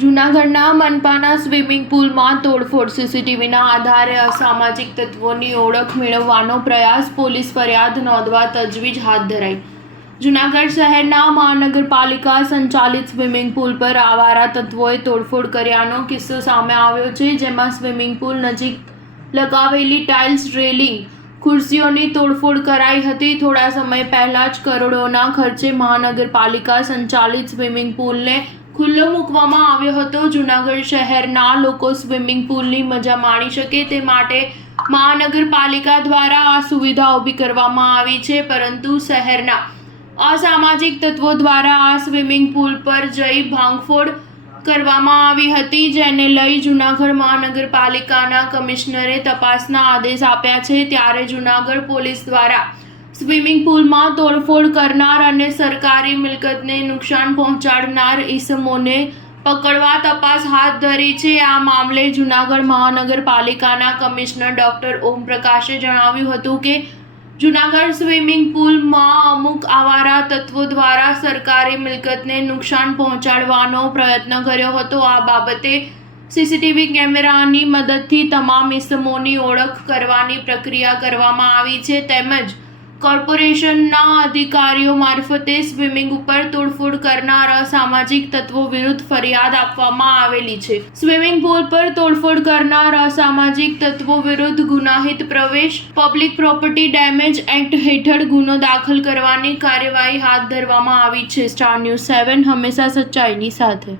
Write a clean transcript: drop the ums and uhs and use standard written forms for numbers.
જૂનાગઢના મનપાના સ્વિમિંગ પુલમાં તોડફોડ, સીસીટીવીના આધારે અસામાજિક તત્વોની ઓળખ મેળવવાનો પ્રયાસ, પોલીસ ફરિયાદ નોંધવા તજવીજ હાથ ધરાઈ. જૂનાગઢ શહેરના મહાનગરપાલિકા સંચાલિત સ્વિમિંગ પુલ પર આવારા તત્વોએ તોડફોડ કર્યાનો કિસ્સો સામે આવ્યો છે, જેમાં સ્વિમિંગ પુલ નજીક લગાવેલી ટાઇલ્સ, રેલિંગ, ખુરશીઓની તોડફોડ કરાઈ હતી. થોડા સમય પહેલા જ કરોડોના ખર્ચે મહાનગરપાલિકા સંચાલિત સ્વિમિંગ પુલને ખુલ્લો મૂકવામાં આવ્યો હતો. જૂનાગઢ શહેરના લોકો સ્વિમિંગ પુલની મજા માણી શકે તે માટે મહાનગરપાલિકા દ્વારા આ સુવિધા ઊભી કરવામાં આવી છે, પરંતુ શહેરના અસામાજિક તત્વો દ્વારા આ સ્વિમિંગ પુલ પર જઈ ભાંગફોડ કરવામાં આવી હતી, જેને લઈ જૂનાગઢ મહાનગરપાલિકાના કમિશનરે તપાસના આદેશ આપ્યા છે. ત્યારે જૂનાગઢ પોલીસ દ્વારા સ્વિમિંગ પુલમાં તોડફોડ કરનાર અને સરકારી મિલકતને નુકસાન પહોંચાડનાર ઈસમોને પકડવા તપાસ હાથ ધરી છે. આ મામલે જૂનાગઢ મહાનગરપાલિકાના કમિશનર ડોક્ટર ઓમ પ્રકાશે જણાવ્યું હતું કે જૂનાગઢ સ્વિમિંગ પુલમાં અમુક આવારા તત્વો દ્વારા સરકારી મિલકતને નુકસાન પહોંચાડવાનો પ્રયત્ન કર્યો હતો. આ બાબતે સીસીટીવી કેમેરાની મદદથી તમામ ઈસમોની ઓળખ કરવાની પ્રક્રિયા કરવામાં આવી છે, તેમજ કોર્પોરેશનના અધિકારીઓ મારફતે સ્વિમિંગ ઉપર તોડફોડ કરનાર અસામાજિક તત્વો વિરુદ્ધ ફરિયાદ આપવામાં આવેલી છે. સ્વિમિંગ પુલ પર તોડફોડ કરનાર અસામાજિક તત્વો વિરુદ્ધ ગુનાહિત પ્રવેશ, પબ્લિક પ્રોપર્ટી ડેમેજ એક્ટ હેઠળ ગુનો દાખલ કરવાની કાર્યવાહી હાથ ધરવામાં આવી છે. સ્ટાર ન્યૂઝ 7 હંમેશા સચ્ચાઈની સાથે.